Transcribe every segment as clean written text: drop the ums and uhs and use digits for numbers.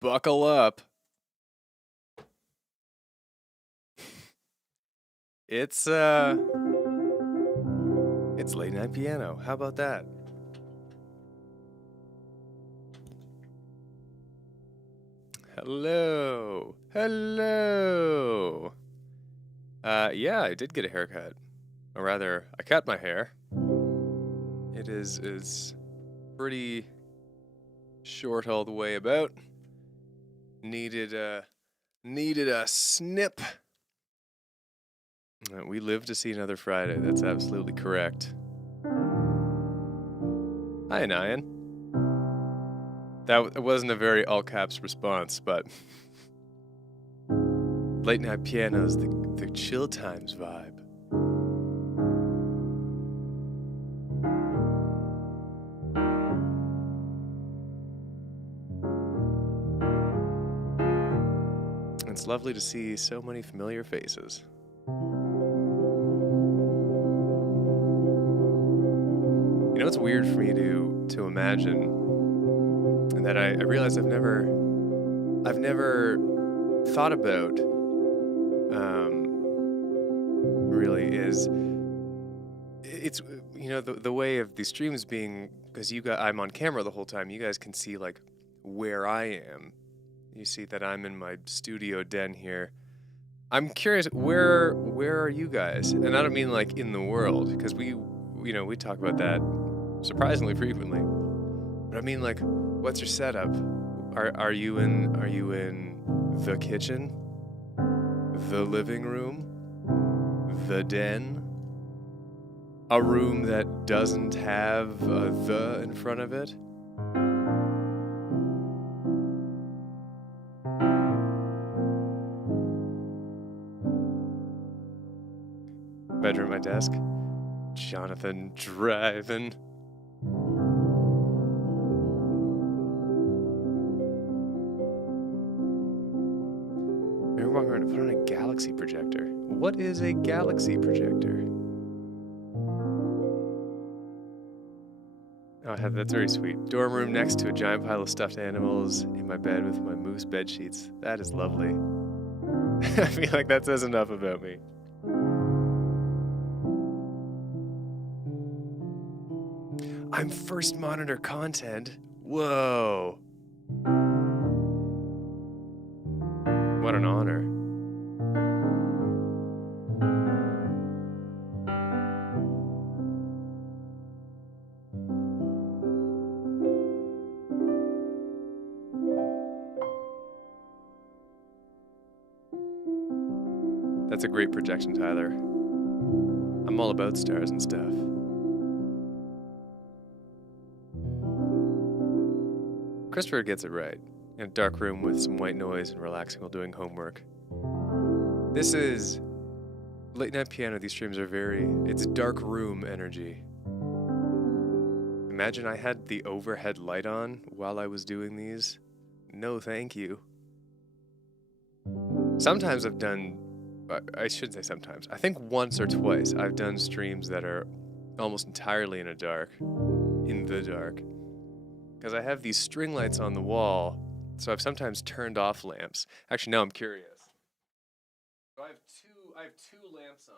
Buckle up. It's it's late night piano. How about that? Hello. Hello. Yeah, I did get a haircut. Or rather, I cut my hair. It is pretty short all the way about. Needed a snip. We live to see another Friday. That's absolutely correct. Hi, Nyan. That wasn't a very all caps response, but late night piano's the chill times vibe. It's lovely to see so many familiar faces. You know, it's weird for me to imagine, and that I realize I've never thought about. Really is it's the way of these streams being, because I'm on camera the whole time. You guys can see like where I am. You see that I'm in my studio den here. I'm curious, where are you guys? And I don't mean like in the world, because we talk about that surprisingly frequently. But I mean, like, what's your setup? Are you in the kitchen, the living room, the den, a room that doesn't have a "the" in front of it? Bedroom at my desk. Jonathan driving. Maybe we're going to put on a galaxy projector. What is a galaxy projector? Oh, that's very sweet. Dorm room next to a giant pile of stuffed animals. In my bed with my moose bed sheets. That is lovely. I feel like that says enough about me. I'm first monitor content. Whoa. What an honor. That's a great projection, Tyler. I'm all about stars and stuff. Christopher gets it right. In a dark room with some white noise and relaxing while doing homework. This is late night piano. These streams are it's dark room energy. Imagine I had the overhead light on while I was doing these. No, thank you. Sometimes I shouldn't say sometimes. I think once or twice I've done streams that are almost entirely in the dark. Because I have these string lights on the wall, so I've sometimes turned off lamps. Actually, now I'm curious. So I have two lamps on.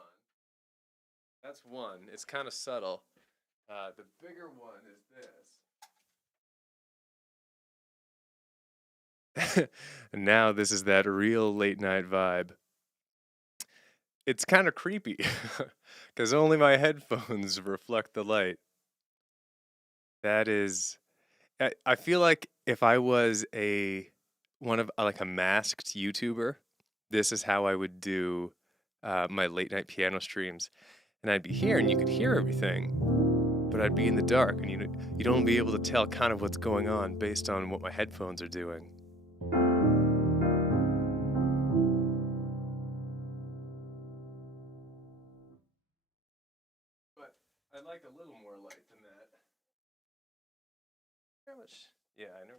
That's one. It's kind of subtle. The bigger one is this. And now this is that real late night vibe. It's kind of creepy, because only my headphones reflect the light. That is, I feel like if I was a masked YouTuber, this is how I would do my late night piano streams, and I'd be here and you could hear everything, but I'd be in the dark and you'd only be able to tell kind of what's going on based on what my headphones are doing. But I'd like a little more light than that. How much? Yeah, I know.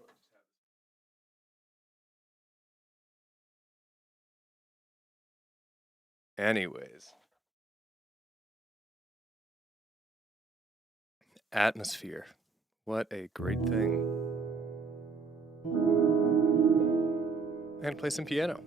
Anyways, atmosphere. What a great thing. and play some piano.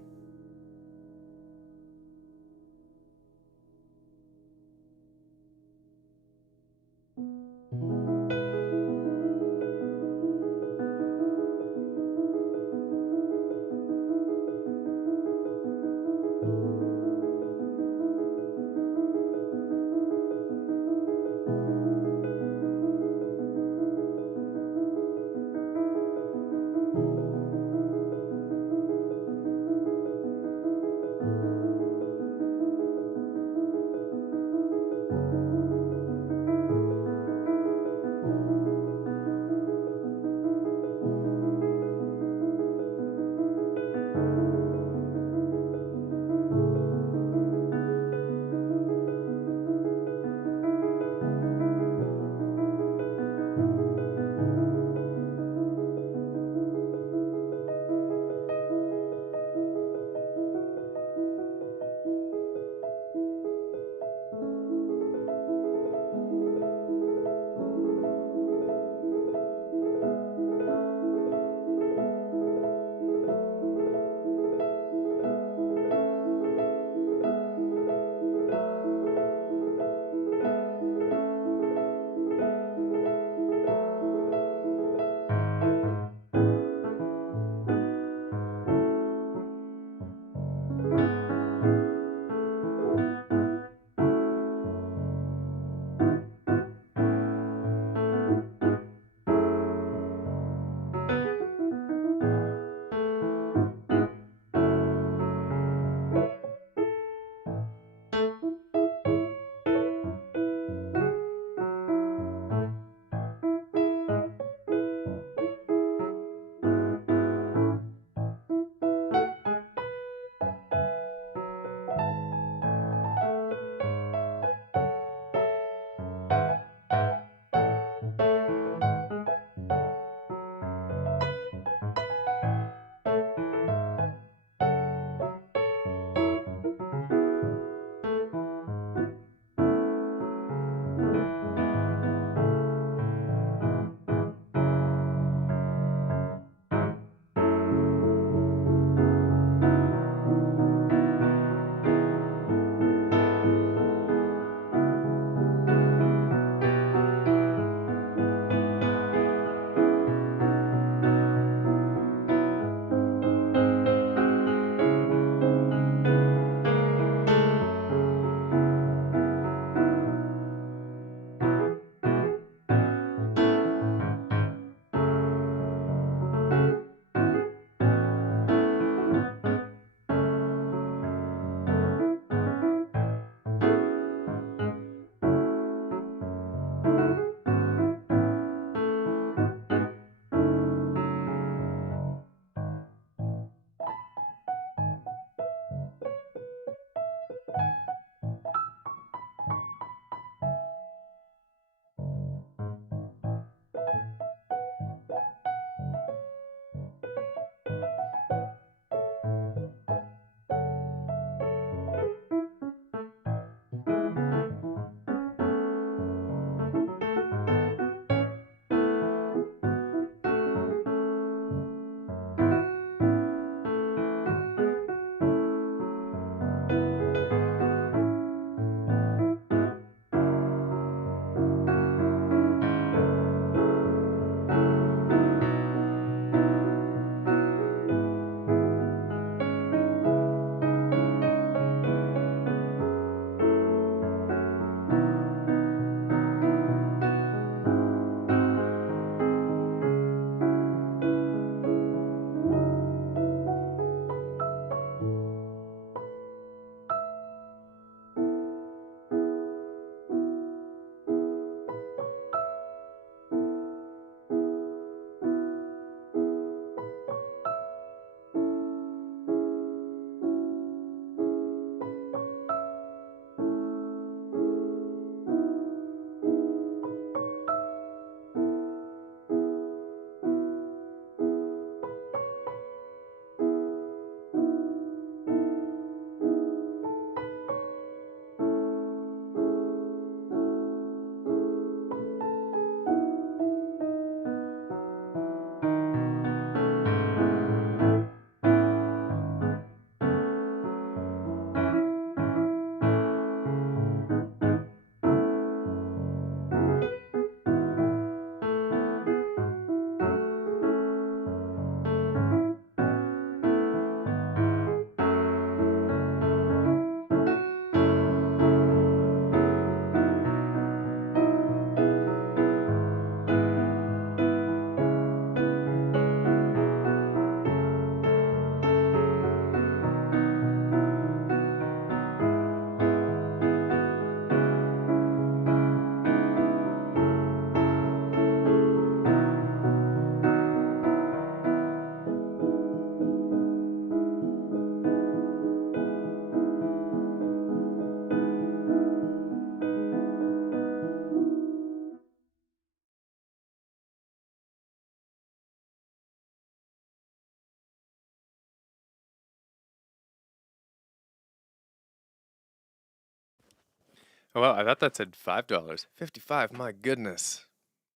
Oh, well, I thought that said $5. 55, my goodness.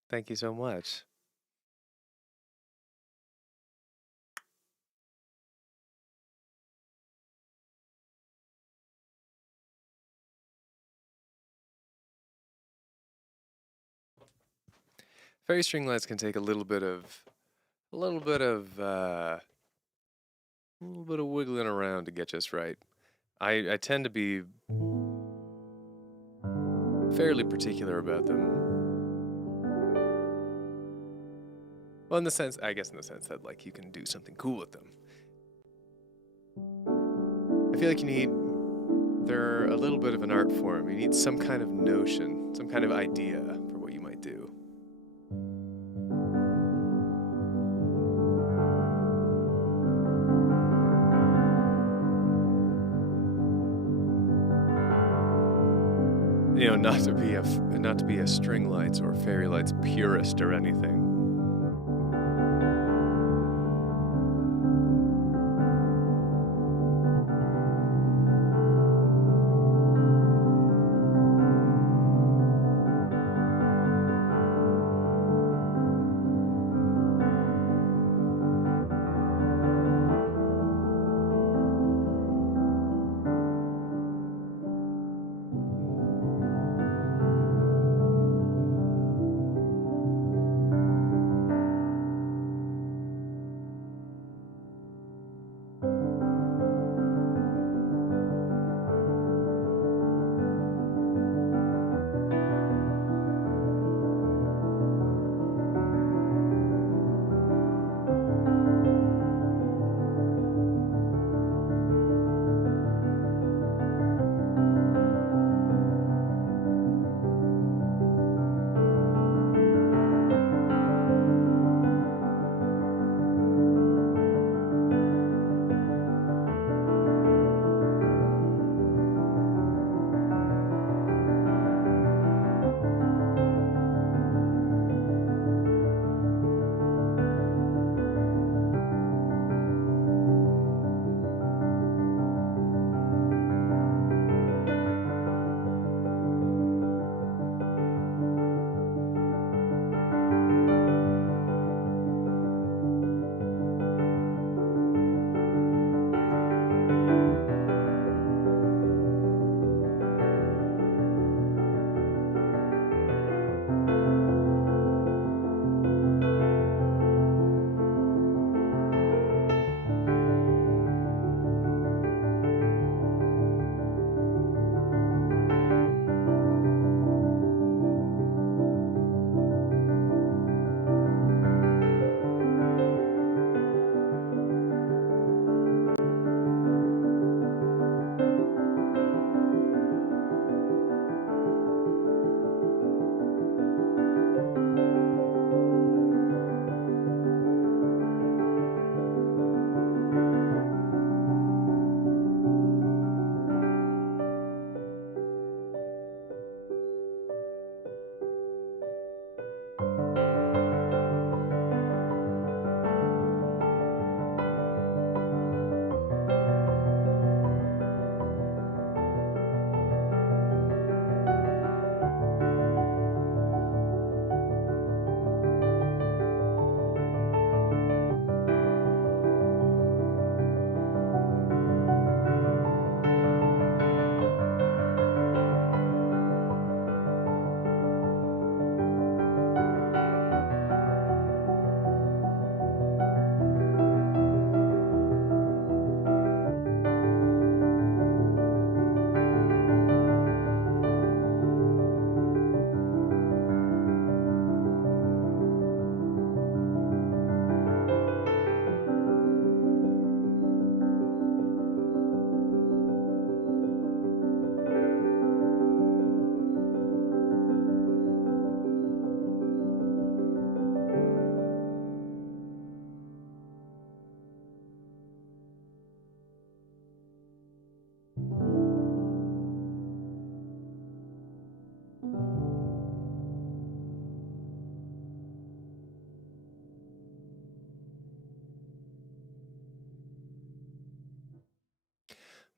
Thank you so much. Fairy string lights can take a little bit of, uh, a little bit of wiggling around to get just right. I tend to be fairly particular about them. Well, in the sense, I guess in the sense that like you can do something cool with them. I feel like they're a little bit of an art form. You need some kind of notion, some kind of idea for what you might do. You know, not to be a string lights or fairy lights purist or anything.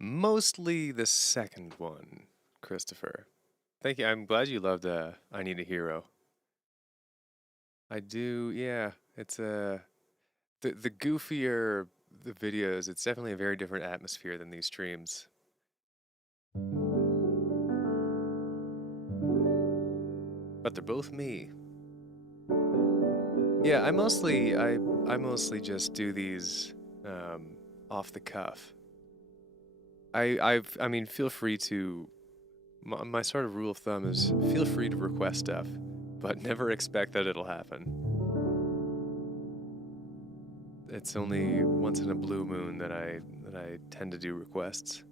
Mostly the second one, Christopher. Thank you. I'm glad you loved I Need a Hero. I do, yeah. It's the goofier the videos, it's definitely a very different atmosphere than these streams. But they're both me. Yeah, I mostly just do these um, off the cuff. I mean, feel free to. My sort of rule of thumb is feel free to request stuff, but never expect that it'll happen. It's only once in a blue moon that I tend to do requests.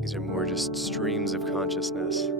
These are more just streams of consciousness.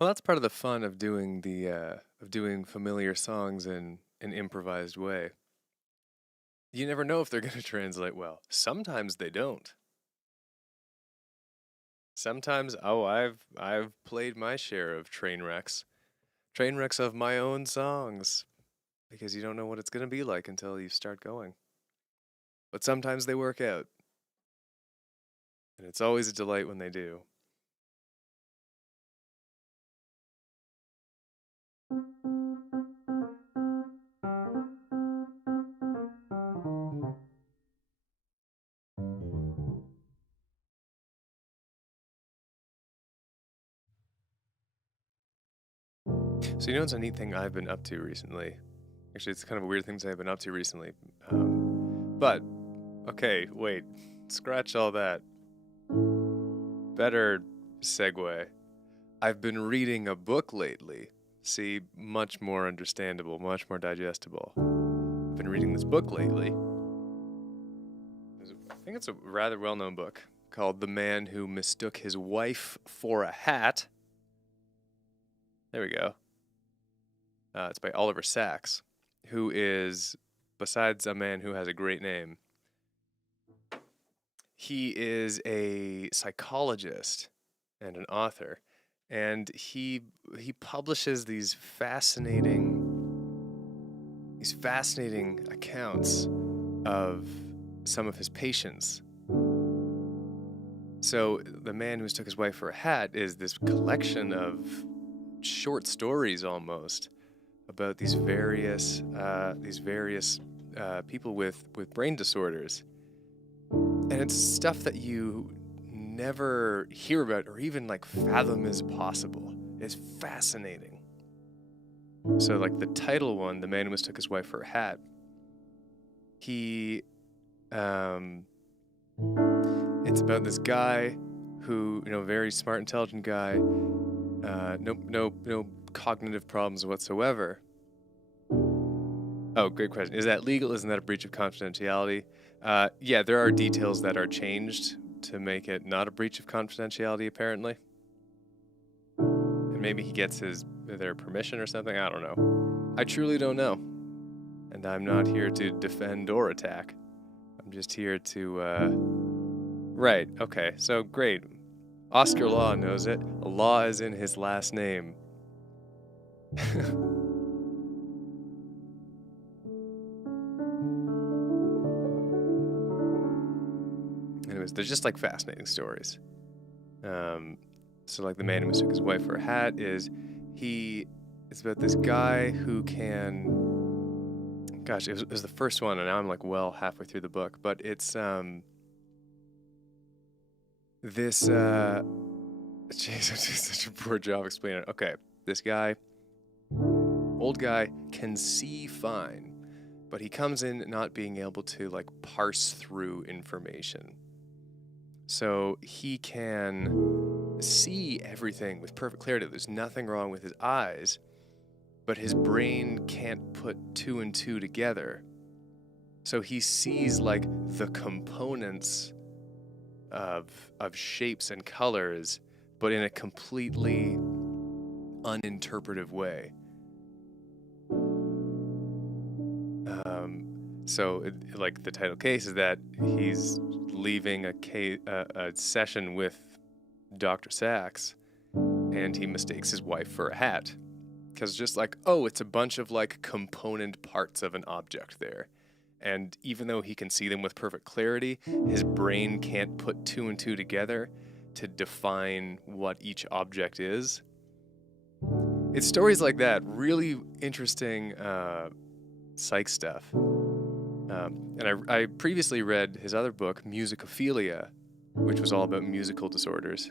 Well, that's part of the fun of doing doing familiar songs in an improvised way. You never know if they're going to translate well. Sometimes they don't. Sometimes, oh, I've played my share of train wrecks of my own songs, because you don't know what it's going to be like until you start going. But sometimes they work out, and it's always a delight when they do. So you know, it's a neat thing I've been up to recently. Actually, it's kind of a weird thing to say I've been up to recently. But okay, wait, scratch all that. Better segue. I've been reading a book lately. See, much more understandable, much more digestible. I've been reading this book lately. I think it's a rather well-known book called The Man Who Mistook His Wife for a Hat. There we go. It's by Oliver Sacks, who is, besides a man who has a great name, he is a psychologist and an author, and he publishes these fascinating accounts of some of his patients. So The Man Who Mistook His Wife for a Hat is this collection of short stories almost about these various people with brain disorders, and it's stuff that you never hear about or even like fathom is possible. It's fascinating. So like the title one, The Man Who Mistook His Wife for a Hat, he it's about this guy who, very smart, intelligent guy, no cognitive problems whatsoever. Oh, great question. Is that legal? Isn't that a breach of confidentiality? Yeah, there are details that are changed to make it not a breach of confidentiality, apparently. And maybe he gets their permission or something. I don't know. I truly don't know. And I'm not here to defend or attack. I'm just here to, Right, okay, so great. Oscar Law knows it. Law is in his last name. Anyways, they're just like fascinating stories. So like The Man Who Mistook His Wife for a Hat it's about this guy who can, gosh, it was the first one, and now I'm like well halfway through the book, but it's this jeez, I did such a poor job explaining it. Okay, this guy, old guy, can see fine, but he comes in not being able to like parse through information. So he can see everything with perfect clarity. There's nothing wrong with his eyes, but his brain can't put two and two together. So he sees like the components of shapes and colors, but in a completely uninterpretive way. So like the title case is that he's leaving a session with Dr. Sacks, and he mistakes his wife for a hat, because just like, oh, it's a bunch of like component parts of an object there. And even though he can see them with perfect clarity, his brain can't put two and two together to define what each object is. It's stories like that, really interesting psych stuff. And I previously read his other book, Musicophilia, which was all about musical disorders.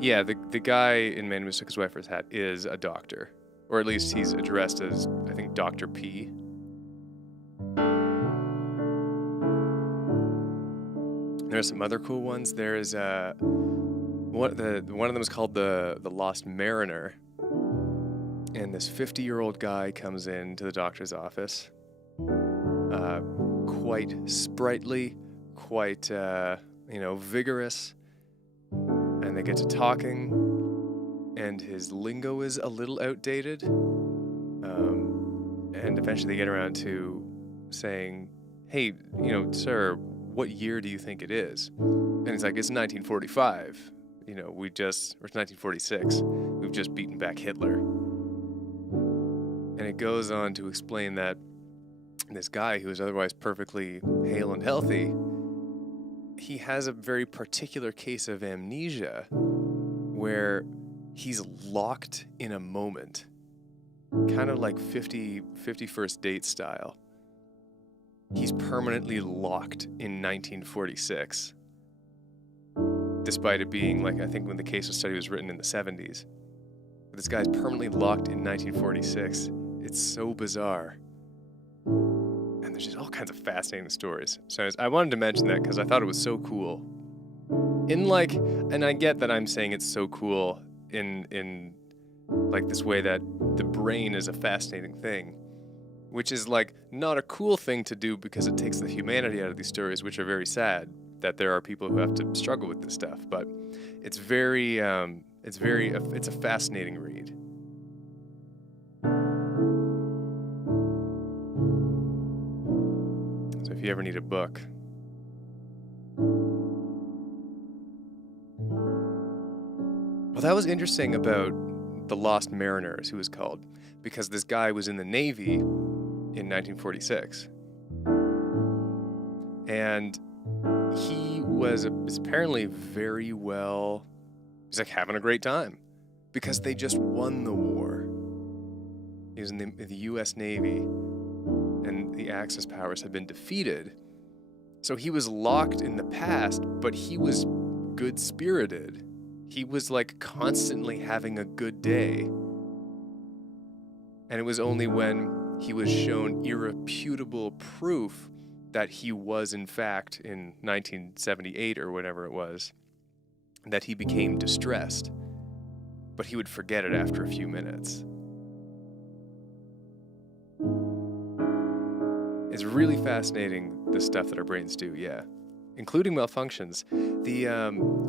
Yeah, the guy in Man Who Mistook His Wife for His Hat is a doctor. Or at least he's addressed as, I think, Dr. P. There are some other cool ones. There is one of them is called the Lost Mariner. And this 50-year-old guy comes into the doctor's office, quite sprightly, quite vigorous, and they get to talking, and his lingo is a little outdated. And eventually they get around to saying, hey, sir, what year do you think it is? And he's like, it's 1945. Or it's 1946. We've just beaten back Hitler. And it goes on to explain that this guy, who is otherwise perfectly hale and healthy, he has a very particular case of amnesia where he's locked in a moment, kind of like 51st Date style. He's permanently locked in 1946, despite it being like, I think when the case study was written in the 70s. But this guy's permanently locked in 1946. It's so bizarre. And there's just all kinds of fascinating stories. So I wanted to mention that because I thought it was so cool. And I get that I'm saying it's so cool in like this way that the brain is a fascinating thing, which is like not a cool thing to do because it takes the humanity out of these stories, which are very sad that there are people who have to struggle with this stuff. But it's it's a fascinating read. So if you ever need a book. Well, that was interesting about The Lost Mariner, as he was called, because this guy was in the Navy in 1946. And he was apparently very well, he's like having a great time because they just won the war. He was in the U.S. Navy and the Axis powers had been defeated. So he was locked in the past, but he was good-spirited. He was like constantly having a good day. And it was only when he was shown irrefutable proof that he was in fact in 1978 or whatever it was, that he became distressed. But he would forget it after a few minutes. It's really fascinating, the stuff that our brains do, yeah. Including malfunctions. I'm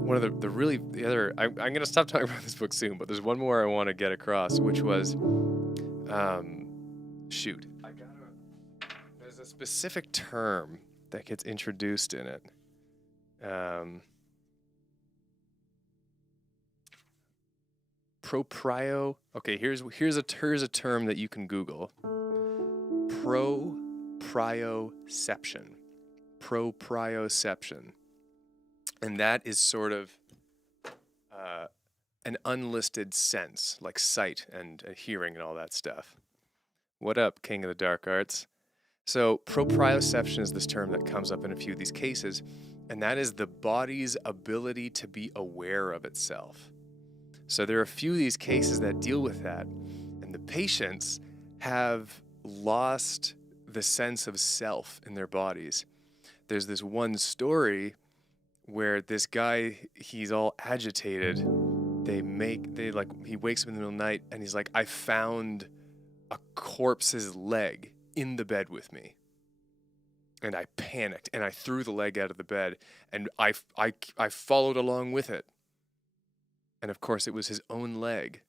going to stop talking about this book soon, but there's one more I want to get across, which was, there's a specific term that gets introduced in it. Okay, here's a term that you can Google. Proprioception. And that is sort of an unlisted sense, like sight and hearing and all that stuff. What up, King of the Dark Arts? So proprioception is this term that comes up in a few of these cases, and that is the body's ability to be aware of itself. So there are a few of these cases that deal with that, and the patients have lost the sense of self in their bodies. There's this one story where this guy, he's all agitated. He wakes up in the middle of the night and he's like, I found a corpse's leg in the bed with me. And I panicked and I threw the leg out of the bed and I followed along with it. And of course it was his own leg.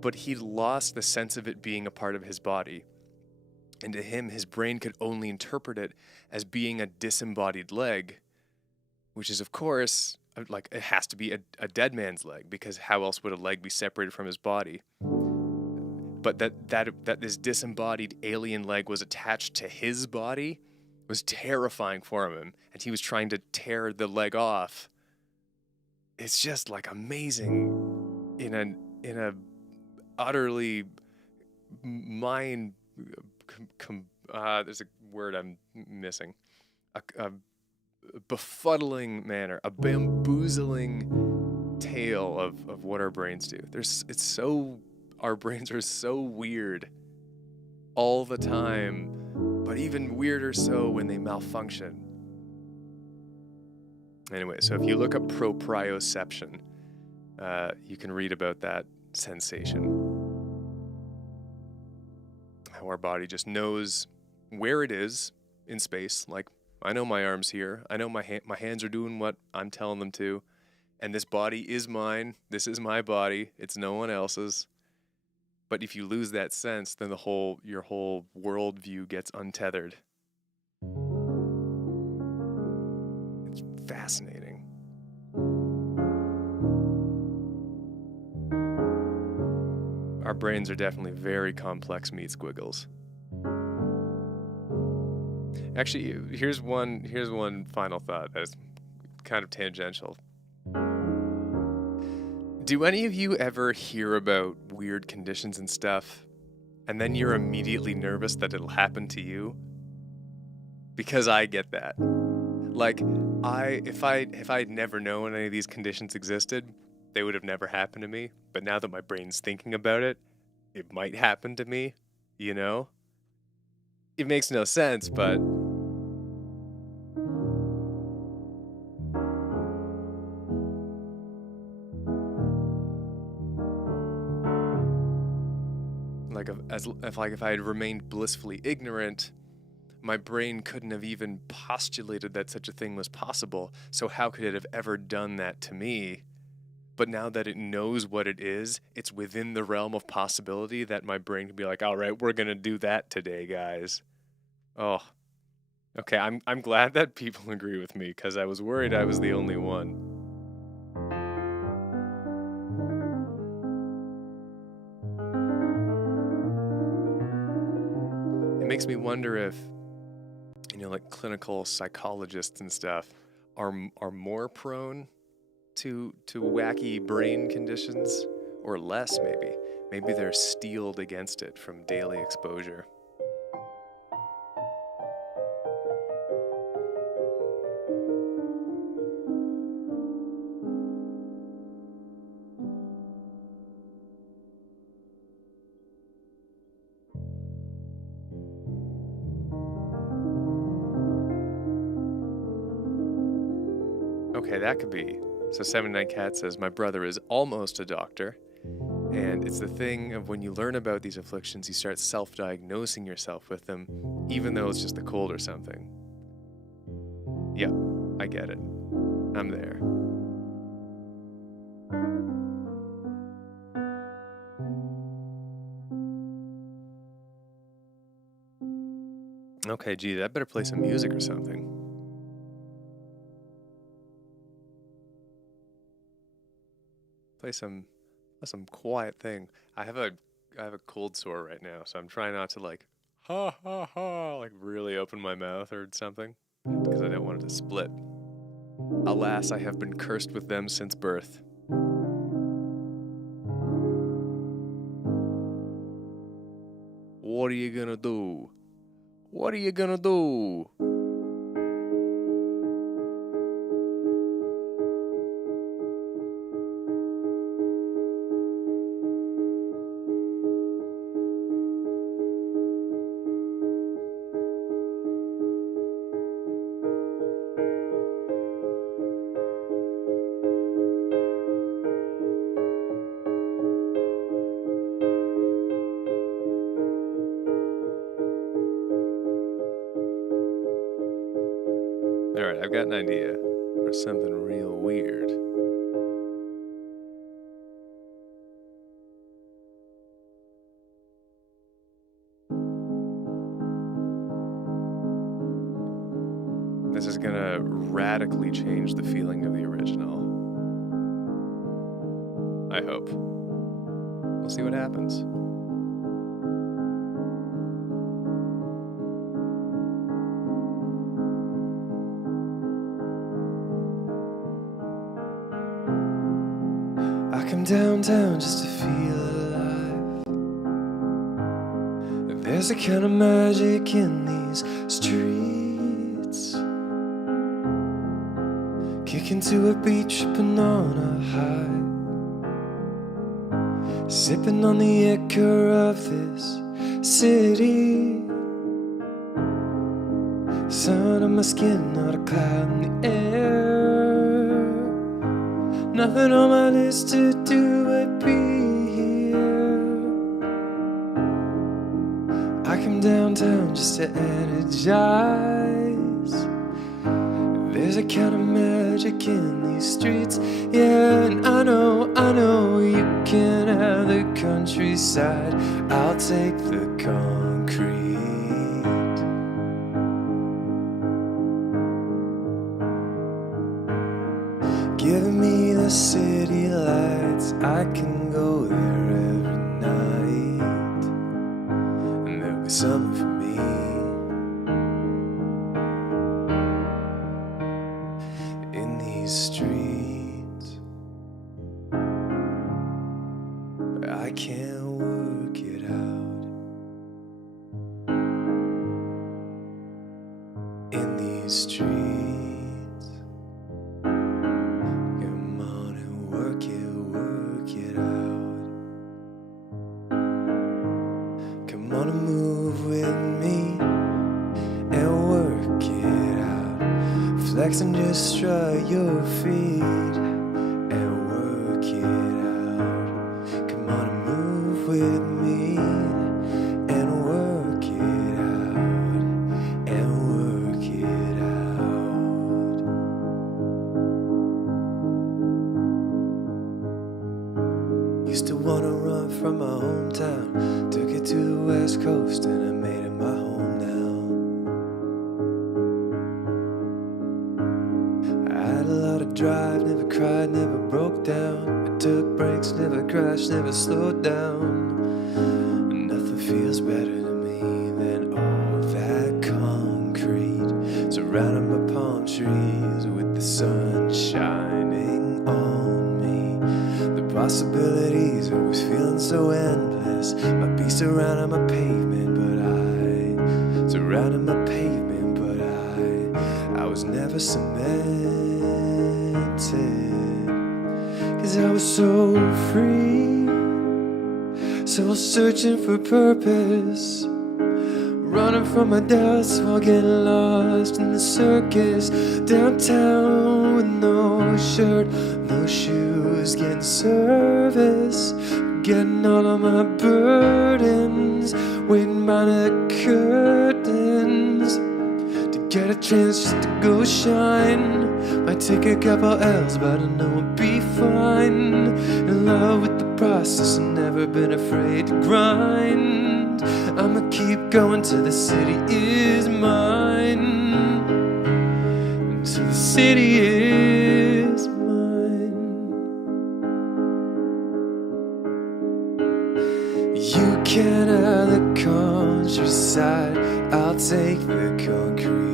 But he lost the sense of it being a part of his body. And to him, his brain could only interpret it as being a disembodied leg, which is, of course, like it has to be a dead man's leg, because how else would a leg be separated from his body? But that this disembodied alien leg was attached to his body was terrifying for him, and he was trying to tear the leg off. It's just like amazing in a utterly mind. There's a word I'm missing. A befuddling manner, a bamboozling tale of what our brains do. Our brains are so weird all the time, but even weirder so when they malfunction. Anyway, so if you look up proprioception, you can read about that sensation. How our body just knows where it is in space, like I know my arm's here. I know my hands are doing what I'm telling them to. And this body is mine. This is my body. It's no one else's. But if you lose that sense, then your whole worldview gets untethered. It's fascinating. Our brains are definitely very complex meat squiggles. Actually, here's one final thought that's kind of tangential. Do any of you ever hear about weird conditions and stuff, and then you're immediately nervous that it'll happen to you? Because I get that. Like, if I'd never known any of these conditions existed, they would have never happened to me. But now that my brain's thinking about it, it might happen to me, you know? It makes no sense, but if I had remained blissfully ignorant, my brain couldn't have even postulated that such a thing was possible. So how could it have ever done that to me? But now that it knows what it is, it's within the realm of possibility that my brain can be like, all right, we're gonna do that today, guys. Oh, okay. I'm glad that people agree with me, because I was worried I was the only one. It makes me wonder if, like clinical psychologists and stuff are more prone to wacky brain conditions, or less maybe. Maybe they're steeled against it from daily exposure. Okay, that could be. So 79 Cat says, my brother is almost a doctor. And it's the thing of when you learn about these afflictions, you start self-diagnosing yourself with them, even though it's just a cold or something. Yeah, I get it. I'm there. Okay, gee, that better play some music or something. Play some quiet thing. I have a cold sore right now, so I'm trying not to like ha ha ha like really open my mouth or something, because I don't want it to split. Alas, I have been cursed with them since birth. What are you gonna do? What are you gonna do? Alright, I've got an idea for something real weird. This is gonna radically change the feeling of the original. I hope. We'll see what happens. I come downtown just to feel alive. There's a kind of magic in these streets. Kicking to a beat, tripping on a high. Sipping on the echo of this city. Sun on my skin, not a cloud in the air. Nothing on my list to do but be here. I come downtown just to energize. a kind of magic in these streets. Yeah, and I know you can have the countryside. I'll take the concrete. Give me the city lights, I can go there every night, and there'll be something for me in these streets. But I can't work it out in these streets. Come on and work it out. Come on and move with me and work it out. Flex and just strut your feet and work it out. Come on and move with me and work it out and work it out. Used to wanna run from my hometown, took it to the West Coast and I made it my home now. I had a lot of drive, never cried, never broke down. I took breaks, never crashed, never slowed down. And nothing feels better to me than all that concrete surrounding my palm trees with the sun shining on me. The possibilities always feeling so endless. Might be surrounding my pavement, but surrounding my pavement, but I was never cemented. 'Cause I was so free, so searching for purpose, running from my doubts while getting lost in the circus. Downtown with no shirt, no shoes, getting service, getting all of my burdens, waiting by the curtains to get a chance just to go shine. Might take a couple L's, but I know I'll be fine. In love with the process and never been afraid to grind. I'ma keep going till the city is mine, till the city is mine. You can have the countryside, I'll take the concrete.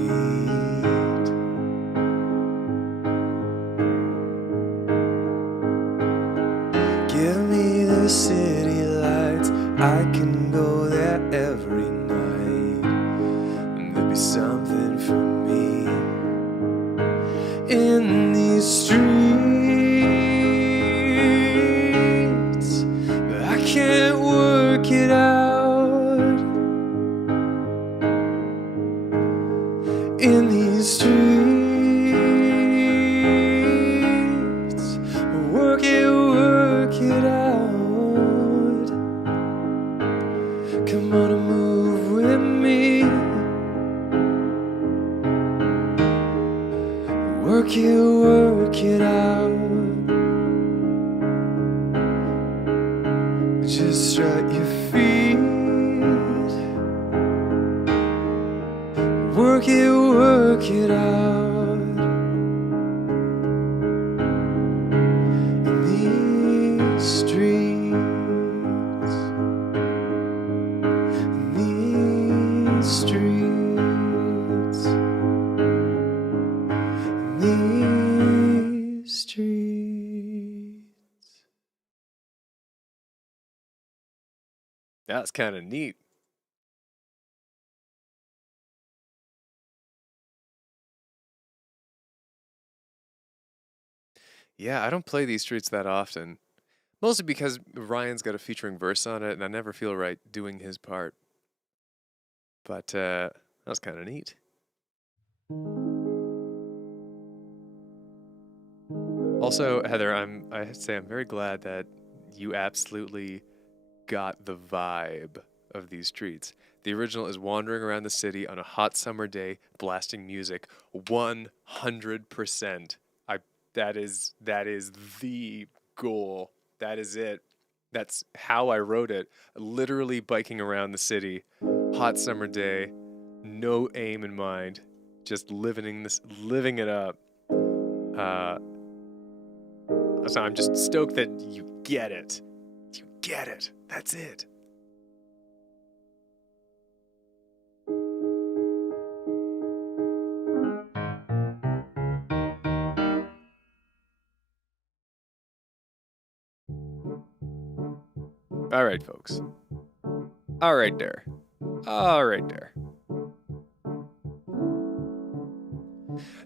Give me the city lights, I can go there every night, and there'll be something for me in these streets. But I can't work it out in these streets. Work it out. Come on and move with me. Work it out. Just strut your feet. Work it out. In these streets. In these streets. In these streets. That's kind of neat. Yeah, I don't play these streets that often. Mostly because Ryan's got a featuring verse on it, and I never feel right doing his part. But that was kind of neat. Also, Heather, I have to say I'm very glad that you absolutely got the vibe of these streets. The original is wandering around the city on a hot summer day, blasting music 100%. I that is the goal. That is it. That's how I wrote it. Literally biking around the city, hot summer day, no aim in mind, just living it up. So I'm just stoked that you get it. You get it. That's it. All right, folks. All right there. All right there.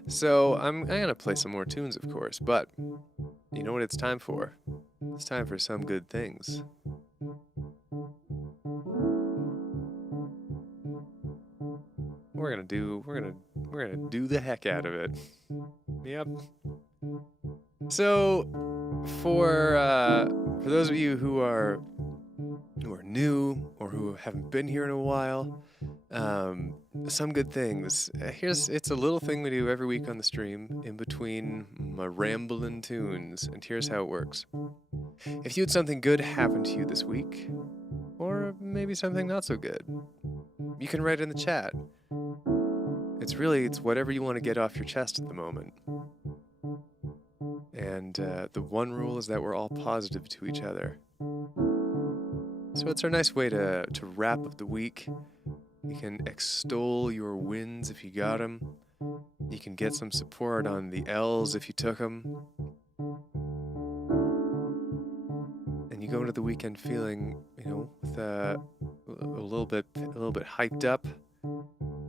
So I'm gonna play some more tunes, of course, but you know what it's time for? It's time for some good things. We're gonna do the heck out of it. Yep. So for those of you who are new or who haven't been here in a while, some good things. It's a little thing we do every week on the stream in between my ramblin' tunes, and here's how it works. If you had something good happen to you this week, or maybe something not so good, you can write in the chat. It's whatever you want to get off your chest at the moment. And the one rule is that we're all positive to each other. So it's our nice way to wrap up the week. You can extol your wins if you got them. You can get some support on the L's if you took them. And you go into the weekend feeling, with a little bit hyped up, a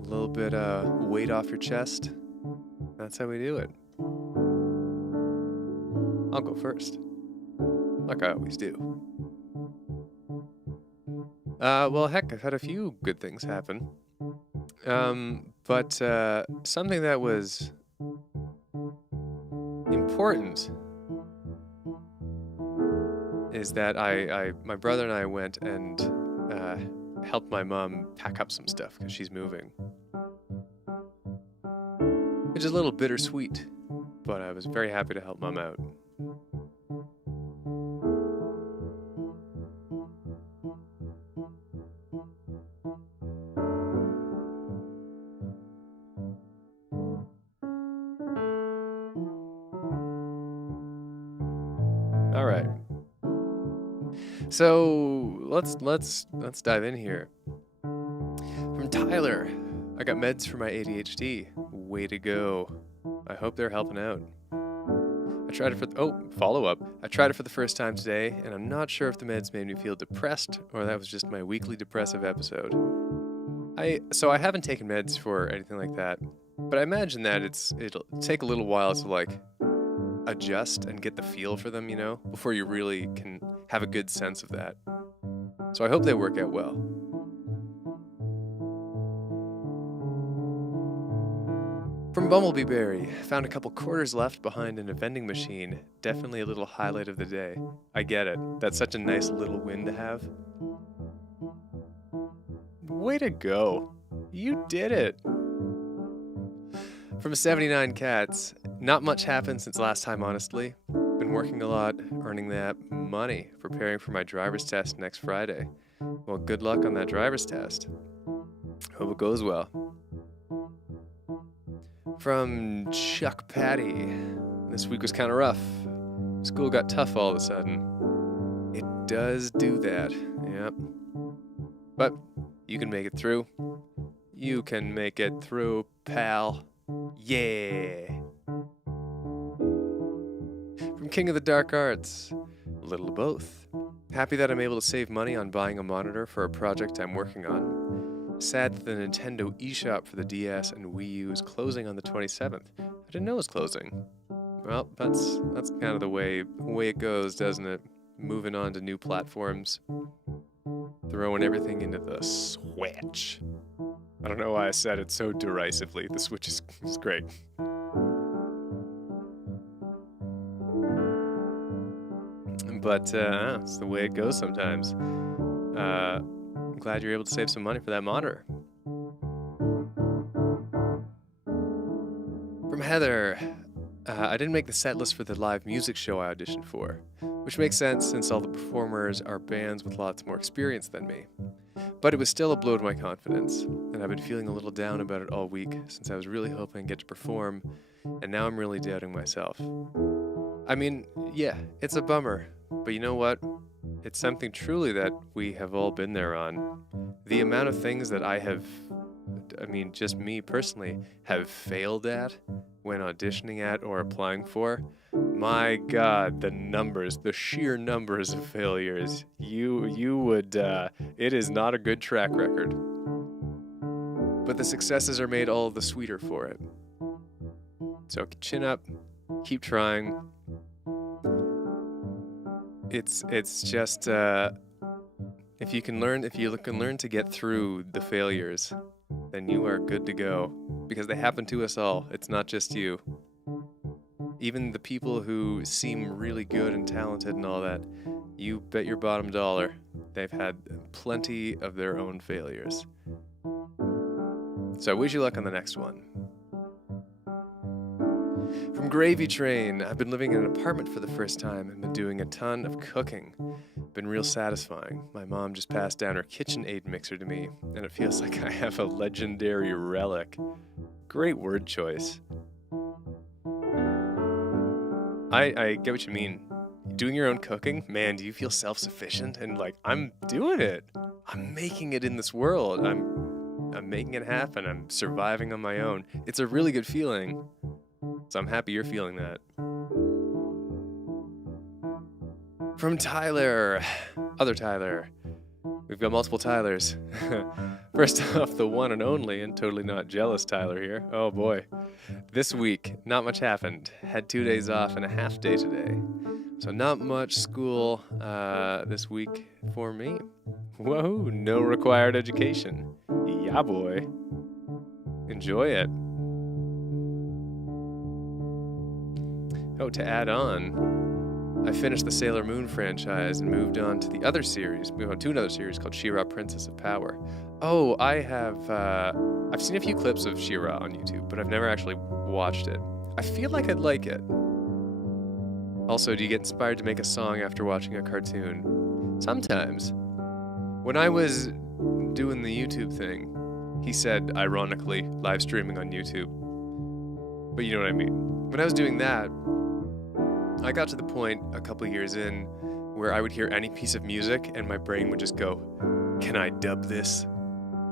little bit weight off your chest. That's how we do it. I'll go first, like I always do. Well, heck, I've had a few good things happen. But something that was important is that my brother and I went and helped my mom pack up some stuff because she's moving. Which is a little bittersweet, but I was very happy to help Mom out. All right. So let's dive in here. From Tyler, I got meds for my ADHD. Way to go. I hope they're helping out. I tried it follow-up. I tried it for the first time today, and I'm not sure if the meds made me feel depressed or that was just my weekly depressive episode. I haven't taken meds for anything like that, but I imagine that it'll take a little while to adjust and get the feel for them, before you really can have a good sense of that. So I hope they work out well. From Bumblebee Berry, found a couple quarters left behind in a vending machine. Definitely a little highlight of the day. I get it. That's such a nice little win to have. Way to go. You did it. From 79 Cats, not much happened since last time, honestly. Been working a lot, earning that money, preparing for my driver's test next Friday. Well, good luck on that driver's test. Hope it goes well. From Chuck Patty, this week was kind of rough. School got tough all of a sudden. It does do that, yep. But you can make it through. You can make it through, pal. Yeah. From King of the Dark Arts, a little of both. Happy that I'm able to save money on buying a monitor for a project I'm working on. Sad that the Nintendo eShop for the DS and Wii U is closing on the 27th. I didn't know it was closing. Well, that's kind of the way it goes, doesn't it? Moving on to new platforms. Throwing everything into the Switch. I don't know why I said it so derisively. The Switch is great. But it's the way it goes sometimes. glad you're able to save some money for that monitor. From Heather, I didn't make the set list for the live music show I auditioned for, which makes sense since all the performers are bands with lots more experience than me. But it was still a blow to my confidence, and I've been feeling a little down about it all week since I was really hoping I'd get to perform, and now I'm really doubting myself. I mean, yeah, it's a bummer, but you know what? It's something truly that we have all been there on. The amount of things that just me personally, have failed at when auditioning at or applying for. My God, the sheer numbers of failures. You would, it is not a good track record. But the successes are made all the sweeter for it. So chin up, keep trying. It's just, if you can learn to get through the failures, then you are good to go. Because they happen to us all. It's not just you. Even the people who seem really good and talented and all that, you bet your bottom dollar they've had plenty of their own failures. So I wish you luck on the next one. From Gravy Train, I've been living in an apartment for the first time and been doing a ton of cooking. Been real satisfying. My mom just passed down her KitchenAid mixer to me, and it feels like I have a legendary relic. Great word choice. I get what you mean. Doing your own cooking, man, do you feel self-sufficient? And like, I'm doing it. I'm making it in this world. I'm making it happen. I'm surviving on my own. It's a really good feeling. So I'm happy you're feeling that. From Tyler, other Tyler. We've got multiple Tylers. First off, the one and only and totally not jealous Tyler here. Oh boy. This week, not much happened. Had 2 days off and a half day today. So not much school this week for me. Whoa, no required education. Yeah, boy. Enjoy it. Oh, to add on, I finished the Sailor Moon franchise and moved on to another series called She-Ra Princess of Power. Oh, I've seen a few clips of She-Ra on YouTube, but I've never actually watched it. I feel like I'd like it. Also, do you get inspired to make a song after watching a cartoon? Sometimes. When I was doing the YouTube thing, he said, ironically, live streaming on YouTube. But you know what I mean. When I was doing that, I got to the point a couple years in where I would hear any piece of music and my brain would just go, can I dub this?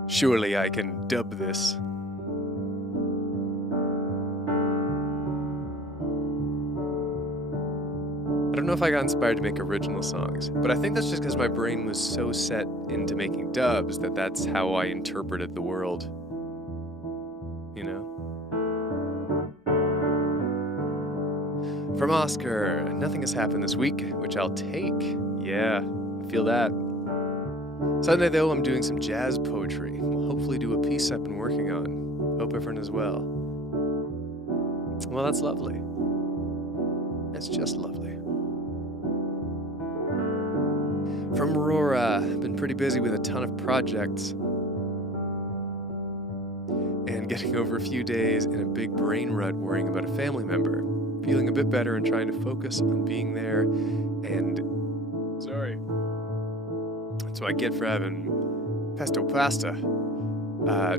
Surely I can dub this. I don't know if I got inspired to make original songs, but I think that's just because my brain was so set into making dubs that that's how I interpreted the world. You know? From Oscar, nothing has happened this week, which I'll take. Yeah, I feel that. Sunday, though, I'm doing some jazz poetry. We'll hopefully do a piece I've been working on. Hope everyone is well. Well, that's lovely. That's just lovely. From Aurora, been pretty busy with a ton of projects. And getting over a few days in a big brain rut worrying about a family member. Feeling a bit better and trying to focus on being there and... Sorry. That's what I get for having pesto pasta.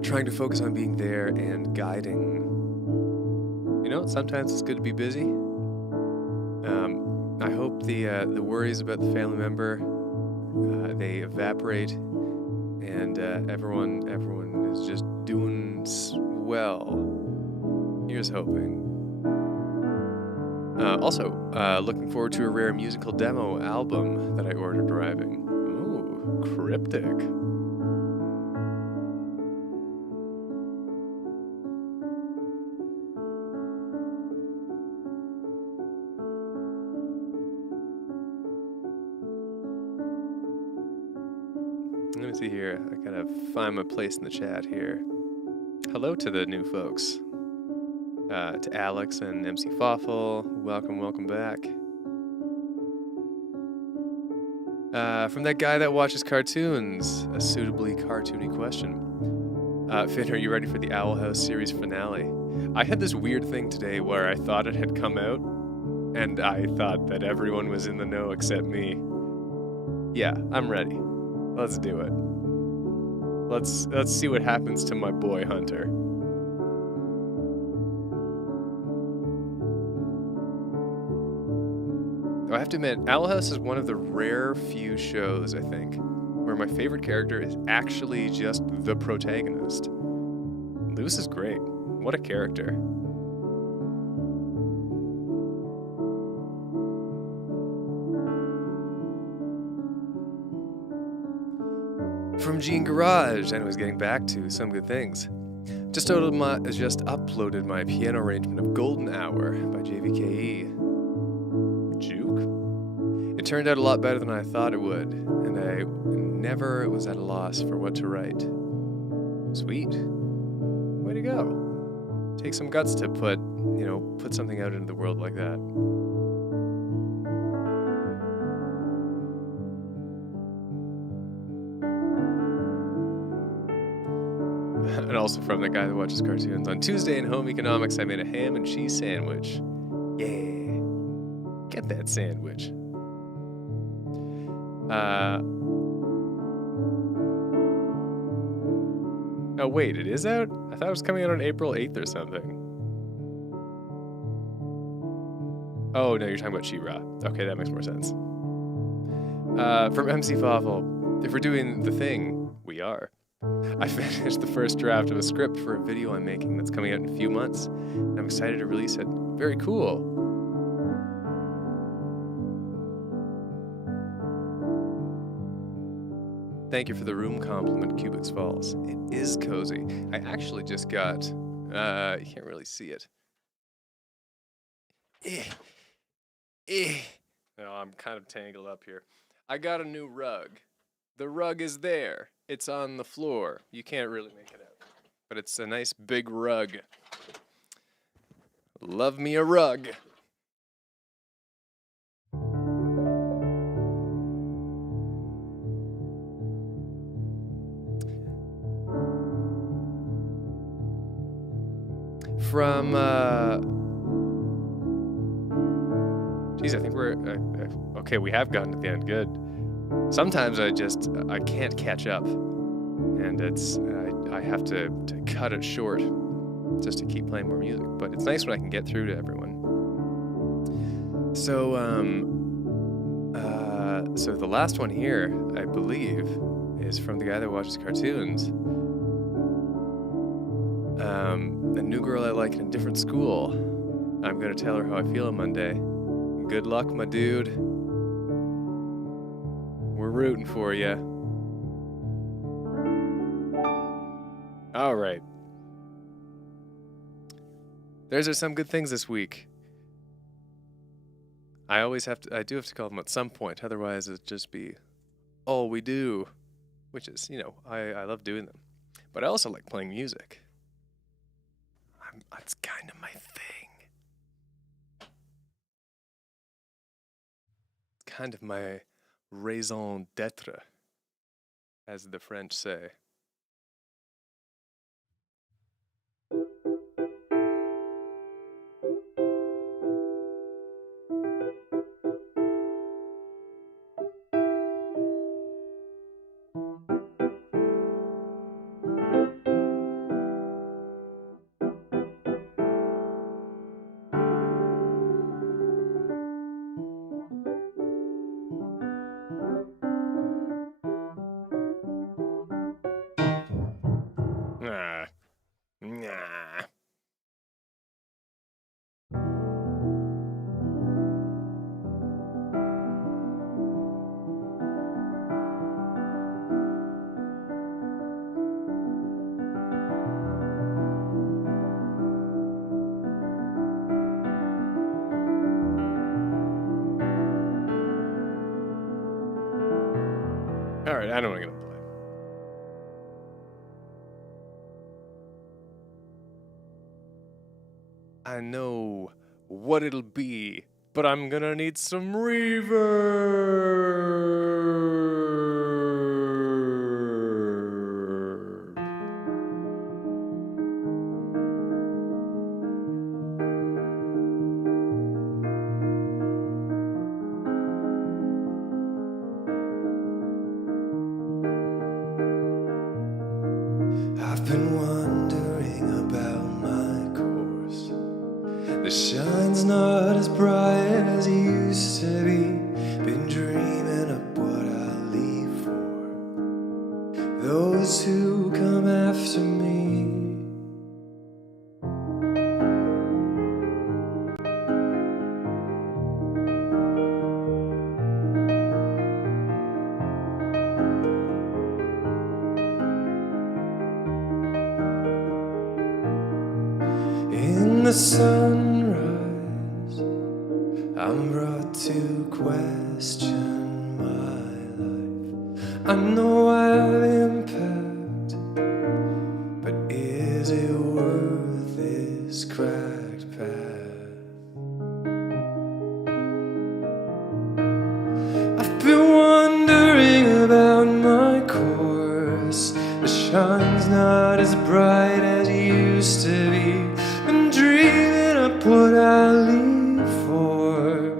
Trying to focus on being there and guiding. You know, sometimes it's good to be busy. I hope the worries about the family member, they evaporate and everyone is just doing well. Here's hoping. Also, looking forward to a rare musical demo album that I ordered arriving. Ooh, cryptic. Let me see here. I gotta find my place in the chat here. Hello to the new folks. To Alex and MC Fawful, welcome back. From that guy that watches cartoons, a suitably cartoony question. Finn, are you ready for the Owl House series finale? I had this weird thing today where I thought it had come out, and I thought that everyone was in the know except me. Yeah, I'm ready. Let's do it. Let's see what happens to my boy Hunter. I have to admit, Owl House is one of the rare few shows, I think, where my favorite character is actually just the protagonist. Luce is great. What a character. From Gene Garage, and I was getting back to some good things. Just uploaded my piano arrangement of Golden Hour by JVKE. Juke? It turned out a lot better than I thought it would, and I never was at a loss for what to write. Sweet. Way to go. Take some guts to put something out into the world like that. And also from the guy that watches cartoons. On Tuesday in Home Economics, I made a ham and cheese sandwich. Yeah. Get that sandwich. Oh, wait, it is out? I thought it was coming out on April 8th or something. Oh, no, you're talking about She-Ra. Okay, that makes more sense. From MC Fawful, if we're doing the thing, we are. I finished the first draft of a script for a video I'm making that's coming out in a few months. And I'm excited to release it. Very cool. Thank you for the room compliment, Cubits Falls. It is cozy. I actually just got, you can't really see it. No, I'm kind of tangled up here. I got a new rug. The rug is there. It's on the floor. You can't really make it out. But it's a nice big rug. Love me a rug. From, geez, I think we're, okay, we have gotten to the end. Good. Sometimes I can't catch up. And I have to cut it short just to keep playing more music. But it's nice when I can get through to everyone. So, so the last one here, I believe, is from the guy that watches cartoons. A new girl I like in a different school. I'm gonna tell her how I feel on Monday. Good luck, my dude. We're rooting for you. All right. There's some good things this week. I do have to call them at some point, otherwise it'd just be all we do, which is, I love doing them. But I also like playing music. That's kind of my thing. It's kind of my raison d'etre, as the French say. Nah. All right, I know what I'm gonna play. I know what it'll be, but I'm gonna need some reverb. The shine's not as bright as it used to be. Been dreaming of what I'll leave for those who come after me. In the sunrise, I'm brought to question my life. I know I have impact, but is it worth this cracked path? I've been wondering about my course. The shine's not as bright as it used to be. Dreaming of what I leave for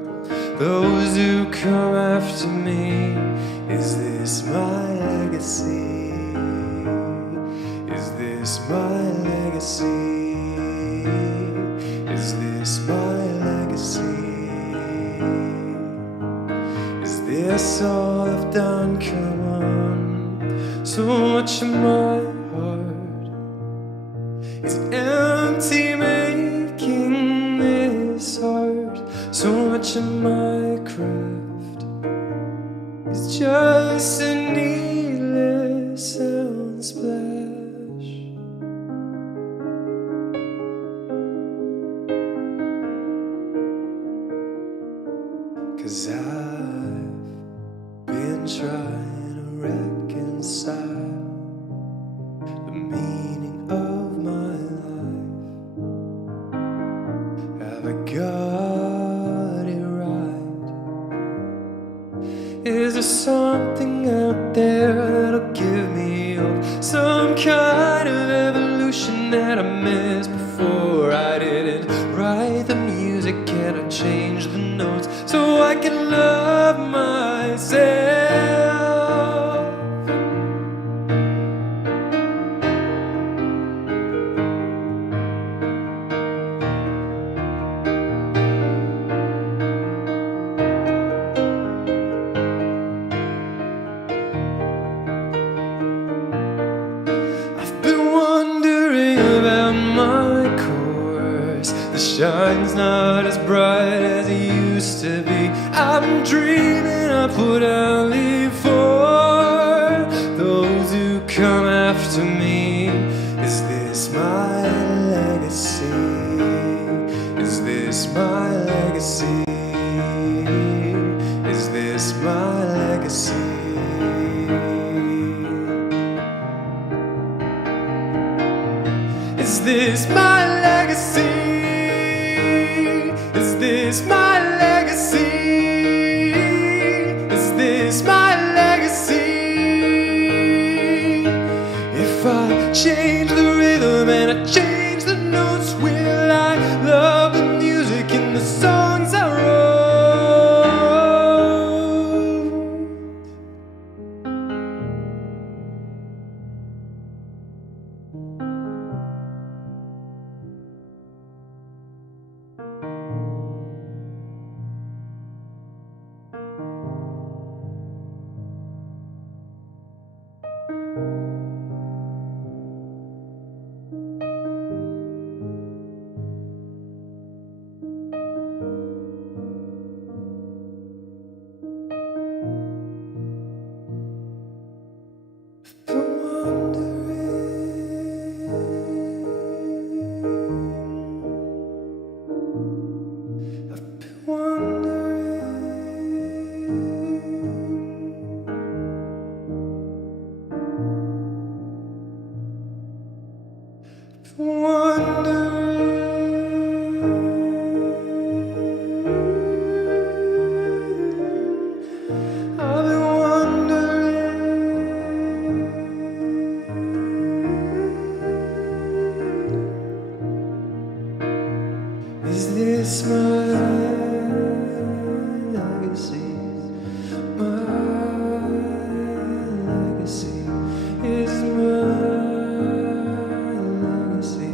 those who come after me. Is this my legacy? Is this my legacy? Is this my legacy? Is this all I've done? Come on, so much of my heart is empty, making this hard. So much of my craft is just a needless sound splash. 'Cause I've been trying to reconcile the meaning of my life. Have I got it right? Is there something out there that'll give me hope? Some kind of evolution that I missed before. I didn't write the music and I changed the notes so I can love myself. The shine's not as bright as it used to be. I've been dreaming of what I'll leave for those who come after me. Is this my legacy? Is this my legacy? Is this my legacy? Is this my legacy? Is this my legacy? Is this my legacy? If I change the rhythm and I change the notes, will I love the music in the songs I wrote? Is this my legacy? My legacy is my legacy.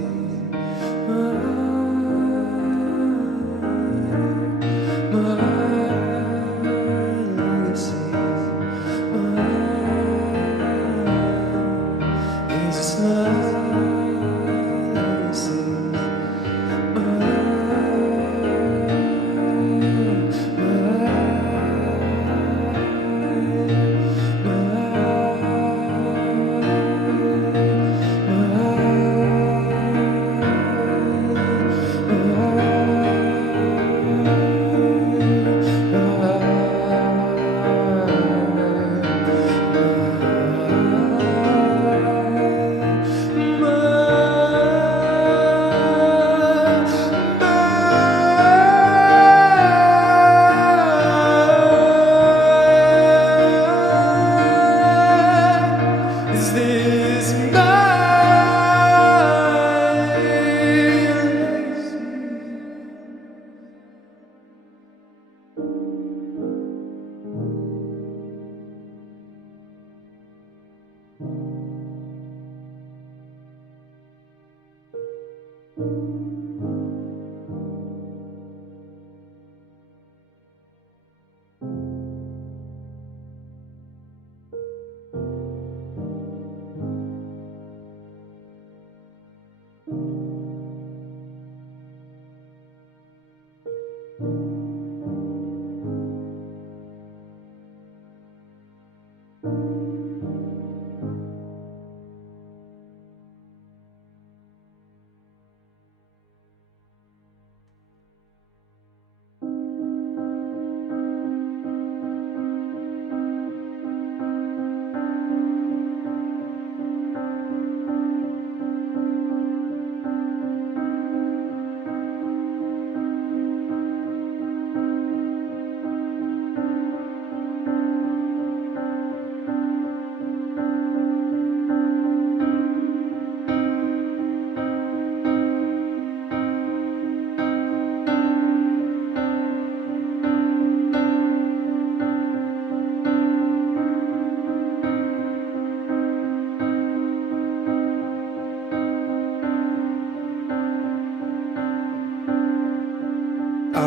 My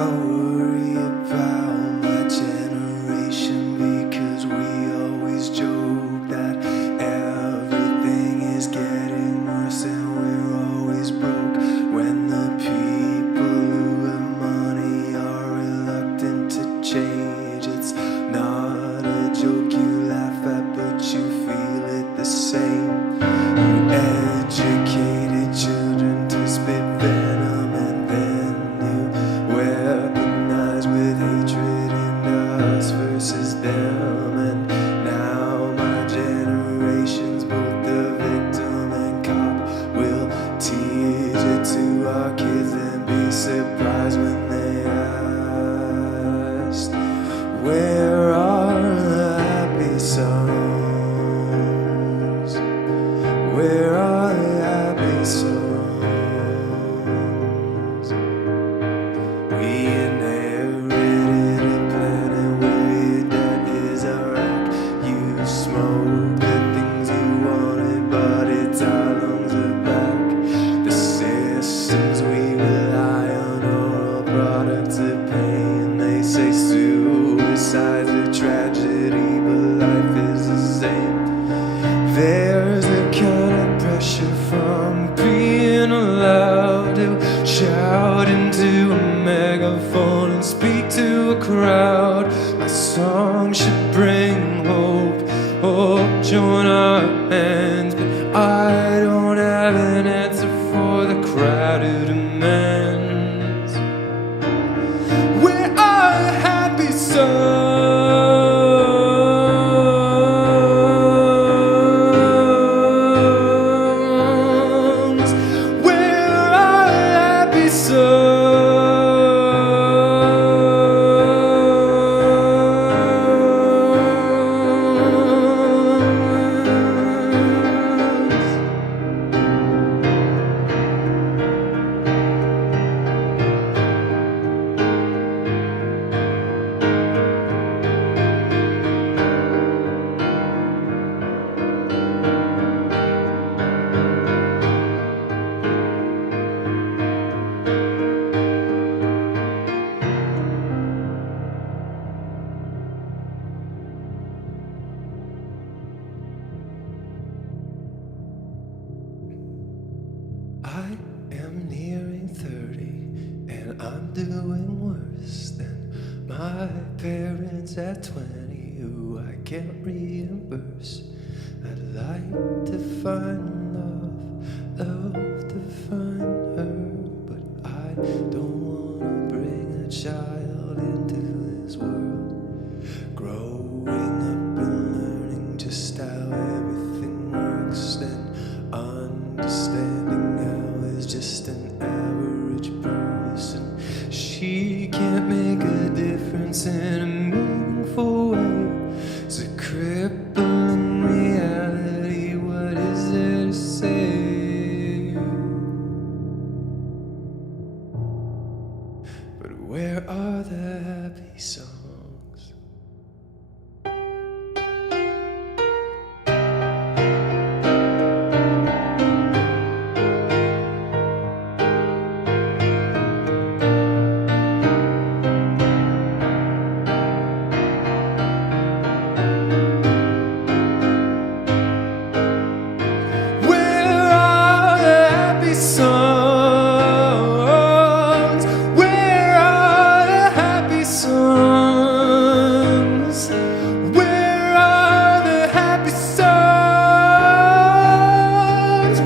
worry about my generation because we always joke that everything is getting worse and we're always broke. When the people who have money are reluctant to change, it's not a joke you laugh at, but you feel it the same. You educated children to spit venom and then you weaponize with hatred and us versus them. And now my generation's both the victim and cop. We'll teach it to our kids and be surprised when they ask, where are the happy songs? Where are the happy songs? We inherited a planet where your dad is a rock. You smoke the things you wanted, but it's our lungs are back. The systems we rely on are all products of pain. They say suicide's a tragedy, but life is the same. There's a kind of pressure from being allowed to shout into a megaphone and speak to a crowd. My song should bring hope, join our hands, but I don't have an answer for the crowd who demands, where are the happy songs? I am nearing 30 and I'm doing worse than my parents at 20 who I can't reimburse. I'd like to find love to find her, but I don't wanna bring a child into this world. Growing up and learning just how everything works, then understanding how is just an average person. She can't make a difference in a meaningful way. It's a crippling reality. What is there to say? But where are the happy songs? Songs, where are the happy songs? Where are the happy songs?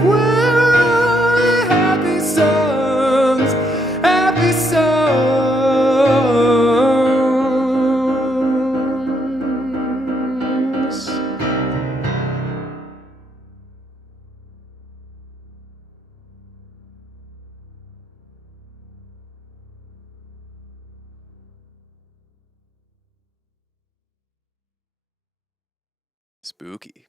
Where are the happy songs? Happy songs. Spooky.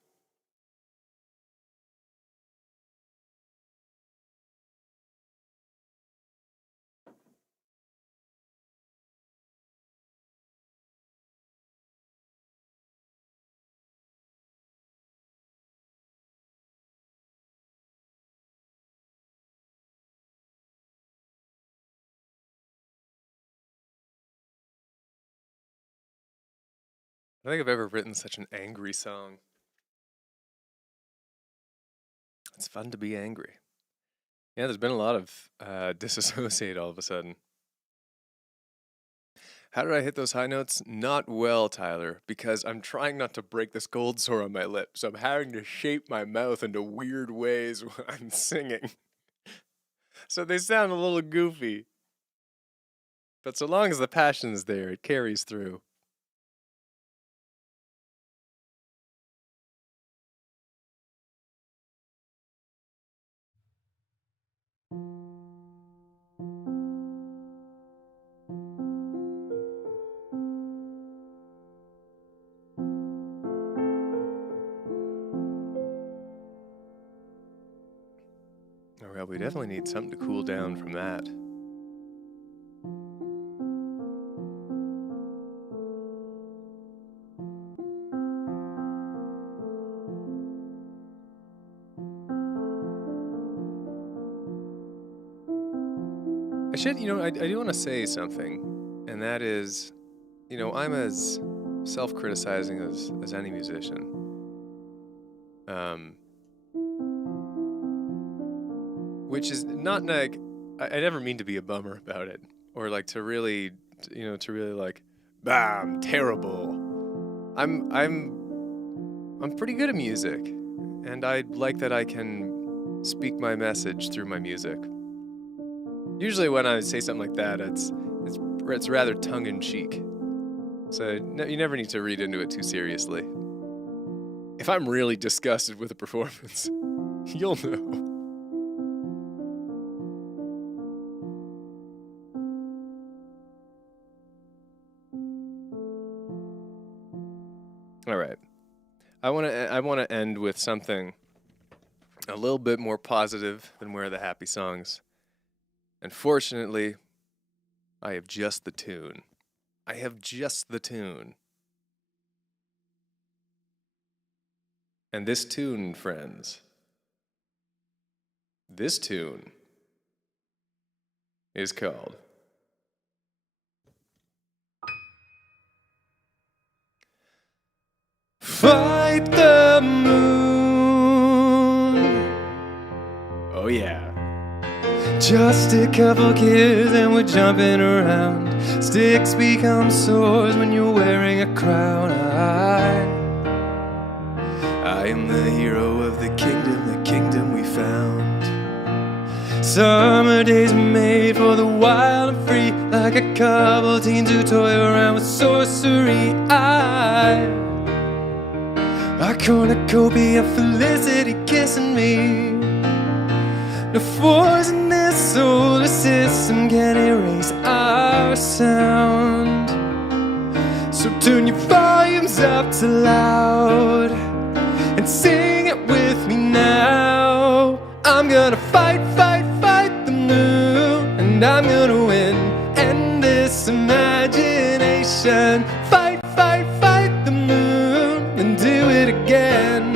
I don't think I've ever written such an angry song. It's fun to be angry. Yeah, there's been a lot of disassociate all of a sudden. How did I hit those high notes? Not well, Tyler, because I'm trying not to break this cold sore on my lip, so I'm having to shape my mouth into weird ways when I'm singing. So they sound a little goofy. But so long as the passion's there, it carries through. Oh, well, we definitely need something to cool down from that. I do want to say something, and that is, I'm as self-criticizing as any musician. Which is not like, I never mean to be a bummer about it, or like to really like, bah, I'm terrible. I'm pretty good at music, and I like that I can speak my message through my music. Usually when I say something like that, it's rather tongue-in-cheek. So you never need to read into it too seriously. If I'm really disgusted with a performance, you'll know. All right. I want to end with something a little bit more positive than Where Are the Happy Songs. And fortunately, I have just the tune. I have just the tune. And this tune, friends, this tune is called Fight the Moon. Oh yeah. Just a couple kids and we're jumping around. Sticks become swords when you're wearing a crown. I am the hero of the kingdom we found. Summer days are made for the wild and free, like a couple teens who toy around with sorcery. A cornucopia of felicity kissing me. No force in this solar system can erase our sound. So turn your volumes up to loud and sing it with me now. I'm gonna fight, fight, fight the moon, and I'm gonna win. End this imagination. Fight, fight, fight the moon, and do it again.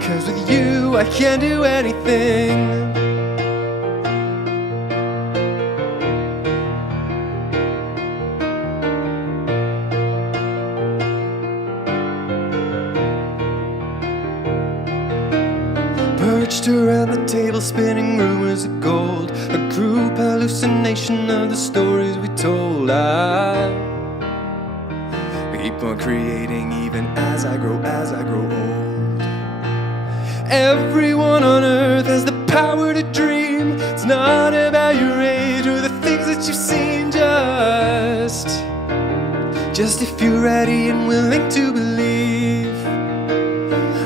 'Cause with you I can do anything. Perched around the table, spinning rumors of gold, a group hallucination of the stories we told. I keep on creating even as I grow old. Everyone on earth has the power to dream. It's not about your age or the things that you've seen, just if you're ready and willing to believe.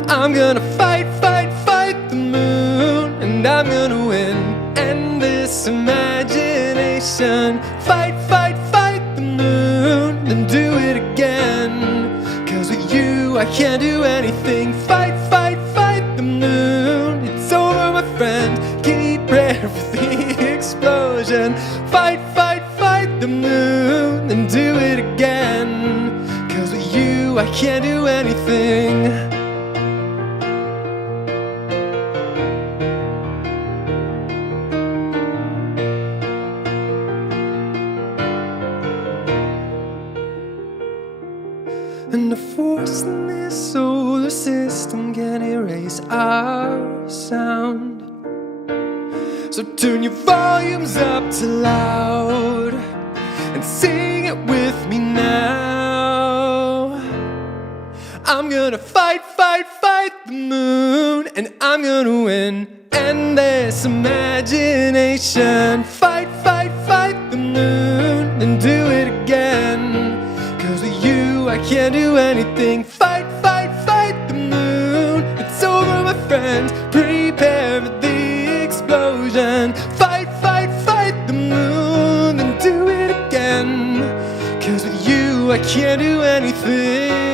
I'm gonna fight, fight, fight the moon, and I'm gonna win. End this imagination. Fight, fight, fight the moon, and do it again. 'Cause with you I can't do anything. Fight, fight, fight the moon. It's over, my friend. Keep ready for the explosion. Fight, fight, fight the moon, and do it again. 'Cause with you I can't do anything. And And the force in this solar system can erase our sound. So tune your volumes up to loud and sing it with me now. I'm gonna fight, fight, fight the moon, and I'm gonna win endless imagination. Fight, fight, fight the moon, and do it again. 'Cause with you I can't do anything. Fight, fight, fight the moon. It's over, my friend. Prepare for the explosion. Fight, fight, fight the moon, and do it again. 'Cause with you I can't do anything.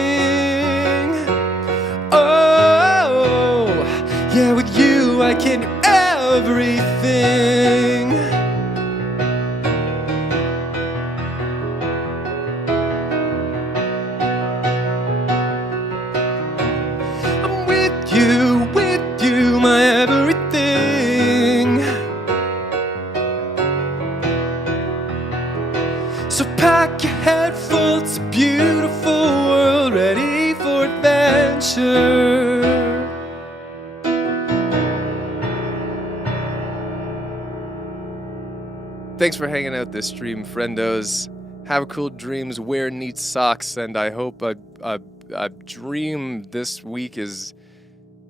Oh, yeah, with you I can do everything. I'm with you, my everything. So pack your head full, it's a beautiful world, ready for adventure. Thanks for hanging out this stream, friendos. Have cool dreams, wear neat socks, and I hope a dream this week is...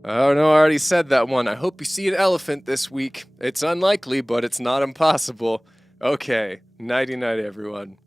Oh no, I already said that one. I hope you see an elephant this week. It's unlikely, but it's not impossible. Okay, nighty-night, everyone.